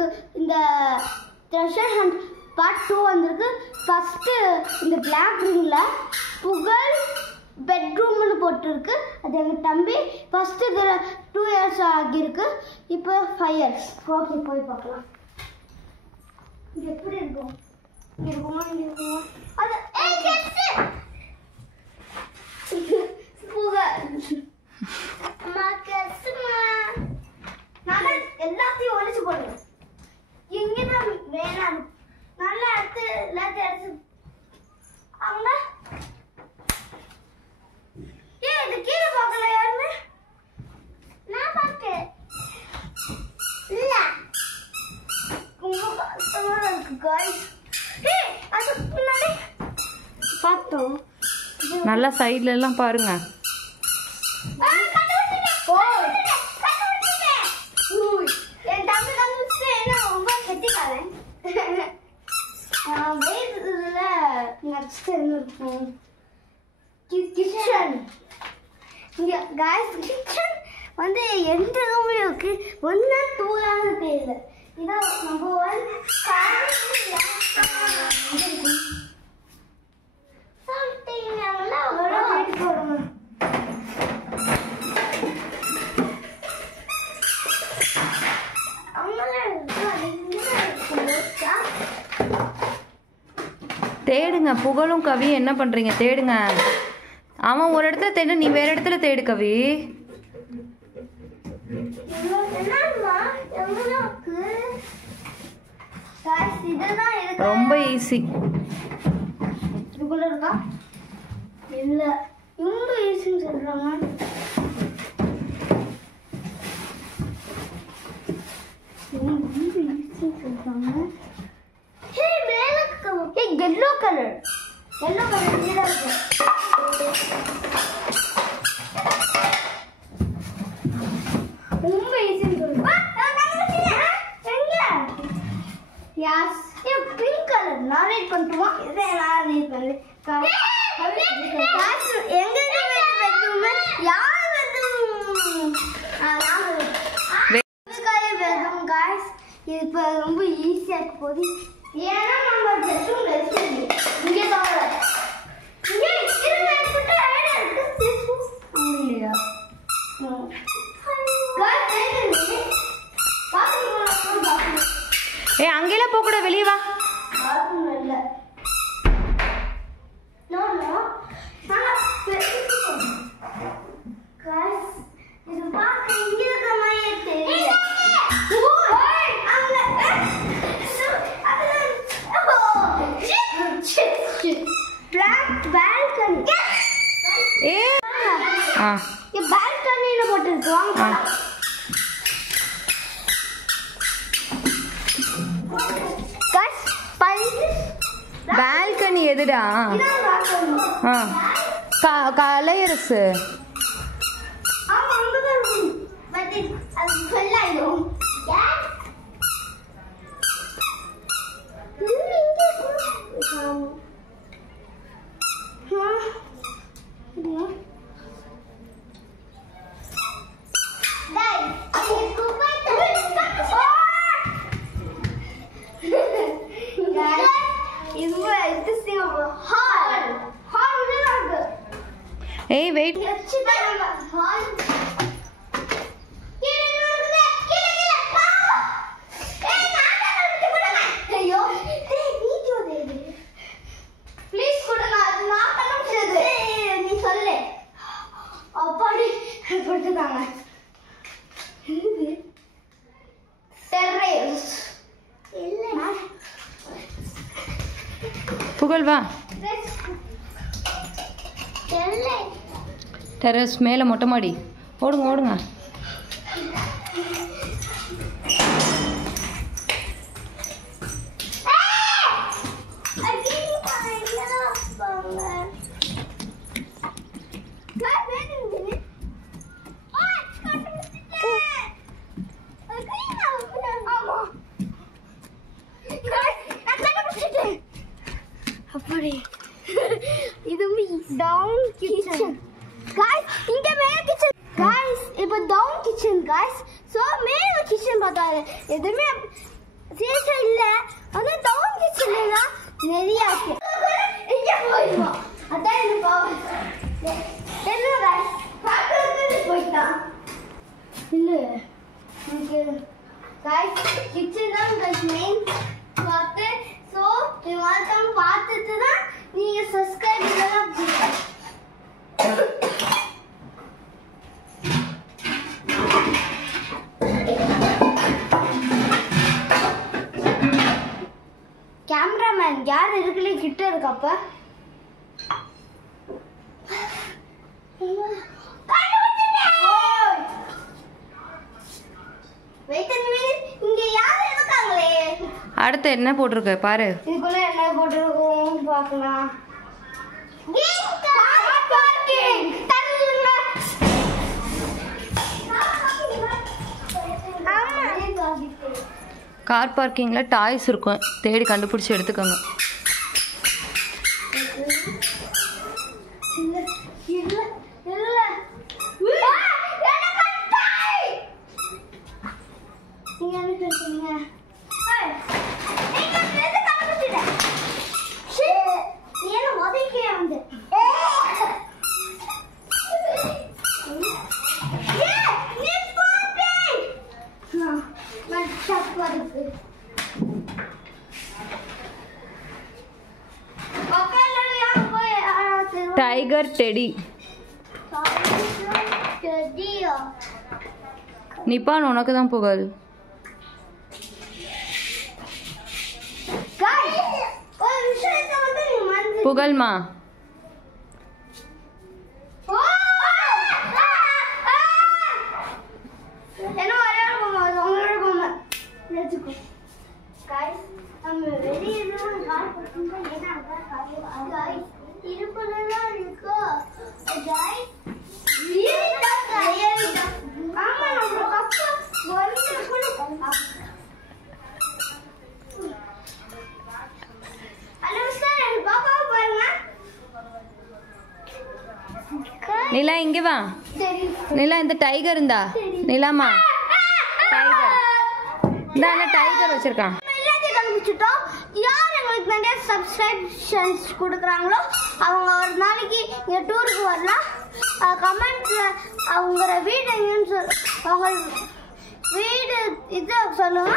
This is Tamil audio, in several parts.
உங்களுக்கு இந்த ட்ரெஷர் ஹண்ட் பார்ட் 2 வந்திருக்கு. ஃபர்ஸ்ட் இந்த பிளாக் ரிங்ல புகழ் பெட்ரூம்னு போட்டுருக்கு. அது எங்கள் தம்பி ஃபர்ஸ்ட் இதில் 2 இயர்ஸ் ஆகியிருக்கு. இப்போ 5 இயர்ஸ். ஓகே போய் பார்க்கலாம். இது எப்படி இருக்கும்? இங்கே இருக்குமா இங்கே இருக்குமா? அது எல்லாத்தையும் ஒழிச்சு போடுங்க. இங்கதான் வேணாம். நல்லா எடுத்து எல்லாத்தையும் எடுத்து அவங்க இது கீழே பார்க்கல யாருமே. நான் பார்த்தேன். இல்ல ரொம்ப கஷ்டமா இருக்கு காய்ஸ். அது முன்னாடி பார்த்தோம். நல்லா சைடுல எல்லாம் பாருங்க. கிச்சன் வந்து எந்த ரூம்லயும் இருக்கு. ஒன்னா தூரான்னு தெரியல. இதான் நம்பர் 1. தேடுங்க. புகழும் கவியும் என்ன பண்றீங்க? தேடுங்க. அவன் ஒரு இடத்துல தேடு, நீ வேற இடத்துல தேடு கவி. ரொம்ப ஈஸி. இதுக்குள்ள இருக்கா? இல்ல ரொம்ப ஈஸின்னு சொல்றாங்க. येलो कलर ये पिंक कलर नारे पंटुमा इदे नारे पल्ले எங்க பெட்ரூம் யார் பெட்ரூம் பெட்ரூம் गाइस இது இப்ப ரொம்ப ஈஸியா இருக்கு போது. ஏன்னா நம்ம பெட்ரூம்ல இருக்கு இங்க தவிர இங்க இருந்த கிட்ட ஐடியா இருக்கு இல்லையா? ஏய் அங்கேலாம் போக கூட வெளிய வா. பாத்ரூம் இல்ல. நோ நோ गाइस இது பாக்க இங்க இருக்க மாதிரி தெரியல. black balcony. ஏ ये balcony ல போட்டுருக்கு வாங்க. गाइस பால்கனி எதுடா? கலையரசு. ஆமா அங்கதான் இருக்கு. பட் அது ஃபெல் ஆயிடும். Hey, wait. புகழ் வா. டெரஸ் மேலே மொட்டை மாடி. ஓடுங்க ஓடுங்க. இது டவுன் கிச்சன் गाइस இங்க மேல கிச்சன் गाइस இப்போ டவுன் கிச்சன் गाइस சோ மேல கிச்சன் பார்த்தா எதுமே சீரியஸா இல்ல ஆனா டவுன் கிச்சன்ல நிறைய இருக்கு இங்க போய்வா அதான் இந்த பாவம் என்ன गाइस பாக்குறது போய்டா இல்ல எனக்கு गाइस கிச்சன் தான் गाइस மெயின் பார்த்து சோ நீங்க பார்த்துட்டு தான் நீங்க சப்ஸ்கிரைப் பண்ணலாம் கேமராமேன் யார் இருக்குல்ல கிட்ட இருக்கப்ப இங்க யார் இருக்காங்களே அடுத்து என்ன போட்டிருக்க பாரு இதுக்குள்ள என்ன போட்டிருக்கோம் பார்க்கலாம் கார் பார்க்கிங்ல டாய்ஸ் இருக்கும் தேடி கண்டுபிடிச்சி எடுத்துக்கோங்க டைகர் டெடி நிப்பான் உனக்கு தான் புகழ் புகழ்மா நிலா இங்க வா நிலா இந்த டைகர் இருந்தா நிலாமா டைகர் இந்த டைகர் வச்சிருக்கான் யார் எங்களுக்கு நிறைய சப்ஸ்கிரிப்ஷன்ஸ் கொடுக்குறாங்களோ அவங்க ஒரு நாளைக்கு இங்கே டூருக்கு வரலாம் கமெண்ட்ல அவங்க வீடு எங்கன்னு அவங்க வீடு இது சொல்லுங்க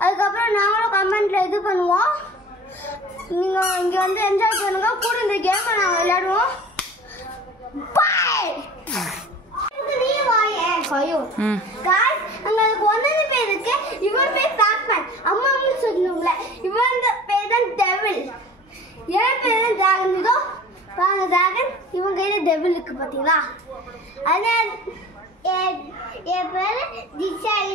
அதுக்கப்புறம் நாங்களும் கமெண்ட்ல இது பண்ணுவோம் நீங்கள் இங்கே வந்து என்ஜாய் பண்ணுங்க கூட இந்த கேமை நாங்கள் விளையாடுவோம் இவன் பேர் பேக்மேன் அம்மா சொன்னோம்ல இவன் பேர் தான் டெவில் என் பேர் தான் டிராகன் இதோ பாருங்க டிராகன் இவன் கையில டெவில் இருக்கு பாத்தீங்களா அதே என் பேரு திசாலி